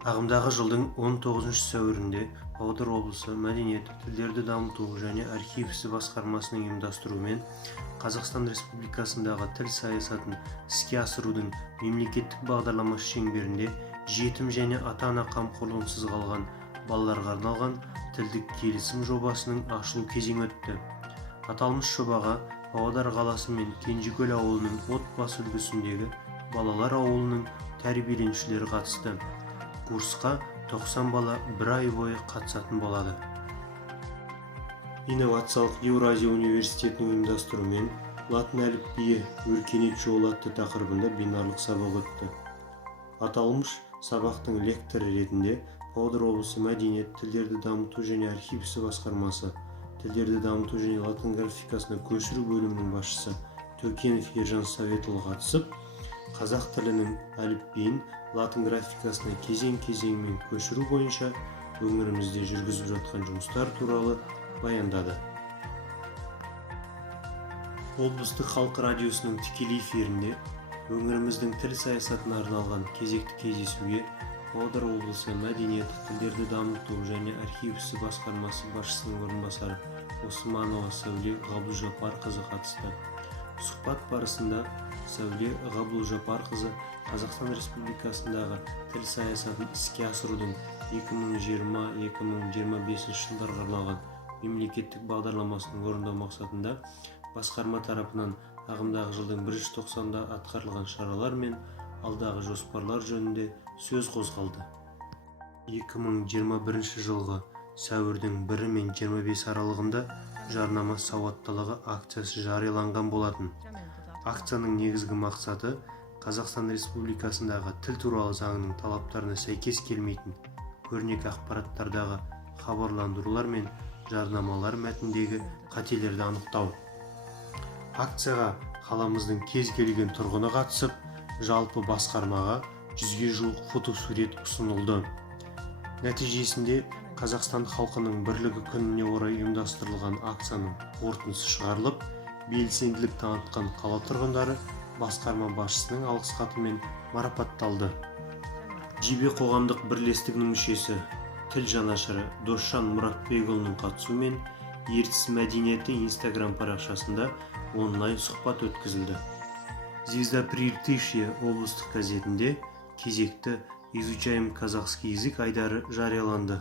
Ағымдағы жылдың 19 сәуірінде Павлодар облысы Мәдениет, тілдерді дамыту және архив ісі басқармасының ұйымдастыруымен Қазақстан Республикасындағы тіл саясатын іске асырудың мемлекеттік бағдарламасы шеңберінде жетім және ата-ана қамқорлығынсыз қалған балаларға арналған тілдік келісім жобасының ашылу кезеңі өтті. Аталмыш жобаға Павлодар қаласы мен Кенжекөл ауылының отбасы үлгісіндегі балалар ауылының тәрбиеленушілері қатысты. Курсқа 90 бала бір ай бойы қатысатын болады. Инновациялық Еуразия университетінің ұйымдастыруымен латын әліпбиі өркениет жолы атты тақырыбында бинарлық сабақ өтті. Аталмыш сабақтың лекторы ретінде Павлодар облысы Мәдениет, тілдерді дамыту және архив ісі басқармасы, тілдерді дамыту және латын графикасына көшіру бөлімінің басшысы Төкенов Ержан Советұлы қатысып, қазақ тілінің әліпбиін латын графикасына кезең-кезеңмен көшіру бойынша өңірімізде жүргізіп жатқан жұмыстар туралы баяндады. Облыстық халық радиосының тікелей эфирінде өңіріміздің тіл саясатына арналған кезекті кездесуге Павлодар облысы Мәдениет, тілдерді дамыту және архив ісі басқармасы басшысының орынбасары Османова Сәуле Ғабдұлжапарқызы қатысты. Сұхбат барысында Сәуле Ғабдұлжапарқызы Қазақстан Республикасындағы тіл саясатын іске асырудың 2020-2025 жылдарға арналған мемлекеттік бағдарламасының орындау мақсатында басқарма тарапынан ағымдағы жылдың 1 тоқсанында атқарылған шаралар мен алдағы жоспарлар жөнінде сөз қозғалды. 2021 жылғы сәуірдің 1 мен 25 аралығында жарнама сауаттылығы акциясы жарияланған болатын. Акцияның негізгі мақсаты Қазақстан Республикасындағы тіл туралы заңының талаптарына сәйкес келмейтін көрнекі ақпараттардағы хабарландырулар мен жарнамалар мәтіндегі қателерді анықтау. Акцияға қаламыздың кез келген тұрғыны қатысып, жалпы басқармаға 100-ге жуық фотосурет ұсынылды. Нәтижесінде Қазақстан халқының бірлігі күніне орай ұйымдастырылған акцияның қорытындысы шығарылып, белсенділік танытқан қала тұрғындары басқарма басшысының алғыс хатымен марапатталды. Жебе қоғамдық бірлестігінің мүшесі, тіл жанашыры Досжан Мұратбекұлының қатысуымен Ертіс мәдениеті Instagram парақшасында онлайн сұхбат өткізілді. Звезда Приртышья облыстық газетінде кезекті «Изучаем казахский язык» айдары жарияланды.